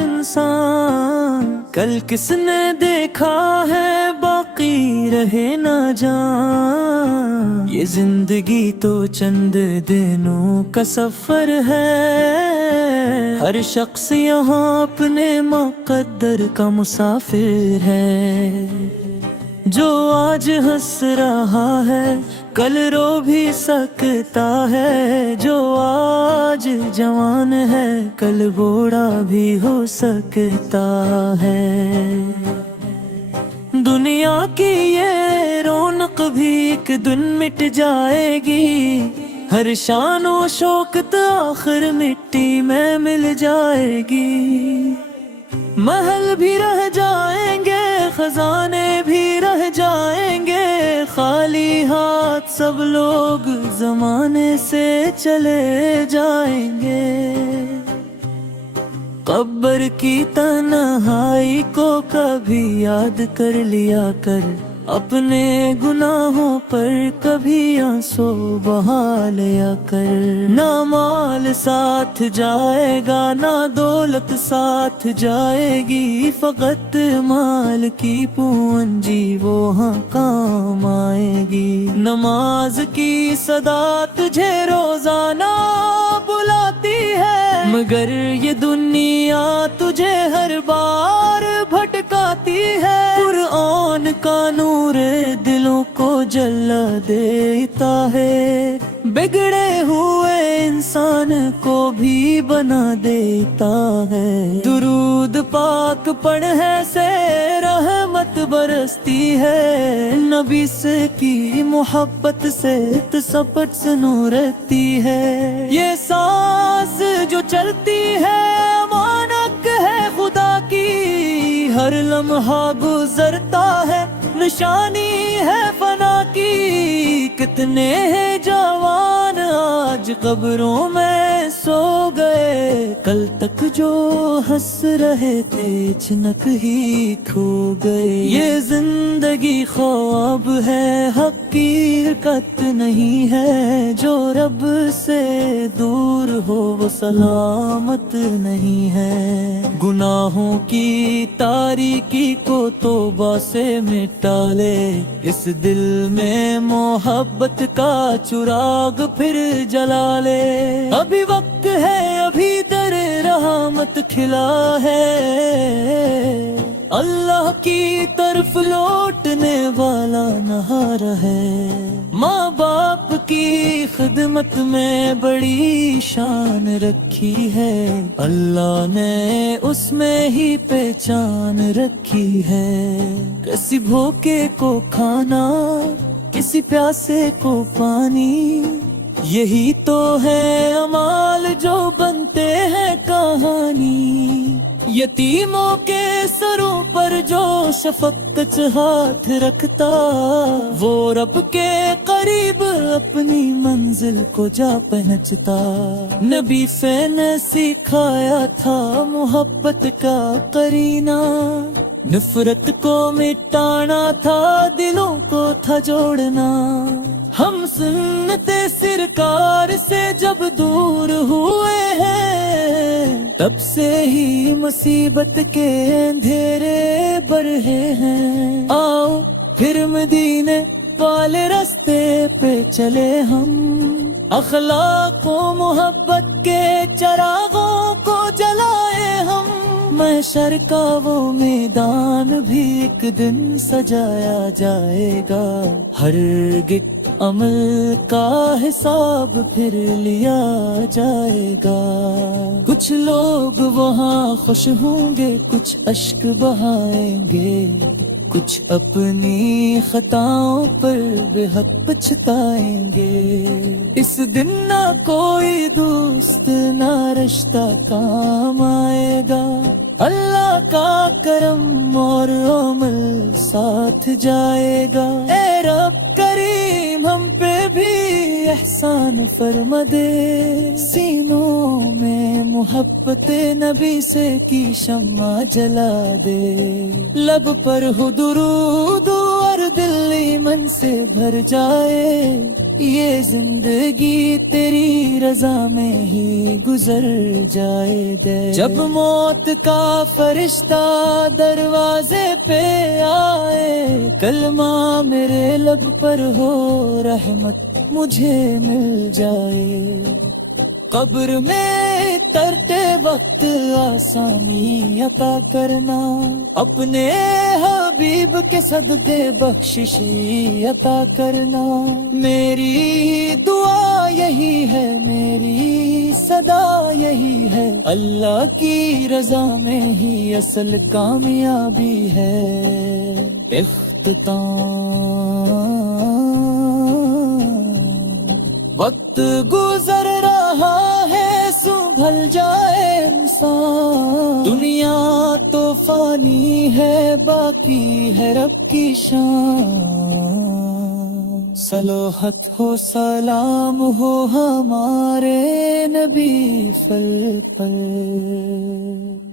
انسان، کل کس نے دیکھا ہے باقی رہے نہ جان، یہ زندگی تو چند دنوں کا سفر ہے، ہر شخص یہاں اپنے مقدر کا مسافر ہے، جو آج ہنس رہا ہے کل رو بھی سکتا ہے، جو آج جوان ہے کل بوڑھا بھی ہو سکتا ہے، دنیا کی یہ رونق بھی ایک دن مٹ جائے گی، ہر شان و شوکت آخر مٹی میں مل جائے گی، محل بھی رہ جائیں گے خزانے بھی رہ جائیں گے، خالی ہاتھ سب لوگ زمانے سے چلے جائیں گے، قبر کی تنہائی کو کبھی یاد کر لیا کر، اپنے گناہوں پر کبھی آنسو بہا لیا کر، نہ مال ساتھ جائے گا نہ دولت ساتھ جائے گی، فقط مال کی پونجی وہاں کام آئے گی، نماز کی صدا تجھے روزانہ بلاتی ہے، مگر یہ دنیا تجھے ہر بار بھٹکاتی ہے، قرآن کا نور دلوں کو جلا دیتا ہے، بگڑے ہوئے انسان کو بھی بنا دیتا ہے، درود پاک پڑھنے سے رحمت برستی ہے، نبی سے کی محبت سے سپٹ سنورتی ہے، یہ سانس جو چلتی ہے امانت ہے خدا کی، ہر لمحہ گزرتا ہے نشانی ہے فنا کی، کتنے ہیں جوان آج قبروں میں سو گئے، کل تک جو ہنس رہے تھے چنک ہی کھو گئے، یہ زندگی خواب ہے حقیقت نہیں ہے، جو رب سے دور ہو وہ سلامت نہیں ہے، گناہوں کی تاریکی کو توبہ سے مٹا لے، اس دل میں محبت کا چراغ پھر جلا لے، ابھی وقت ہے ابھی در رحمت کھلا ہے، اللہ کی طرف لوٹنے والا نہار ہے، ماں باپ کی خدمت میں بڑی شان رکھی ہے، اللہ نے اس میں ہی پہچان رکھی ہے، کسی بھوکے کو کھانا کسی پیاسے کو پانی، یہی تو ہے اعمال جو بنتے ہیں کہانی، یتیموں کے سروں پر جو شفقت ہاتھ رکھتا، وہ رب کے قریب اپنی منزل کو جا پہنچتا، نبی سے نے سکھایا تھا محبت کا قرینہ، نفرت کو مٹانا تھا دلوں کو تھا جوڑنا، ہم سنت سرکار سے جب دور ہوئے ہیں، تب سے ہی مصیبت کے اندھیرے بڑھے ہیں، آؤ پھر مدینے والے راستے پہ چلے ہم، اخلاق و محبت کے چراغوں کو جلائے ہم، محشر کا وہ میدان بھی ایک دن سجایا جائے گا، ہر گٹ عمل کا حساب پھر لیا جائے گا، کچھ لوگ وہاں خوش ہوں گے کچھ اشک بہائیں گے، کچھ اپنی خطاؤں پر بے حق پچھتائیں گے، اس دن نہ کوئی دوست نہ رشتہ کام آئے گا، اللہ کا کرم اور عمل ساتھ جائے گا، اے رب کریم کریم ہم پہ بھی احسان فرما دے، سینوں میں محبت نبی سے کی شمع جلا دے، لب پر ہو درود اور دل ایمن سے بھر جائے، یہ زندگی تیری رضا میں ہی گزر جائے دے۔ جب موت کا فرشتہ دروازے پہ آئے، کلمہ میرے لب پر ہو، رحمت مجھے مل جائے، قبر میں ترتے وقت آسانی عطا کرنا، اپنے حبیب کے صدقے بخششی عطا کرنا، میری دعا یہی ہے، میری صدا یہی ہے، اللہ کی رضا میں ہی اصل کامیابی ہے۔ وقت گزر رہا ہے، سنبھل جائے انسان، دنیا تو فانی ہے، باقی ہے رب کی شان، صلوحت ہو سلام ہو ہمارے نبی پل پل۔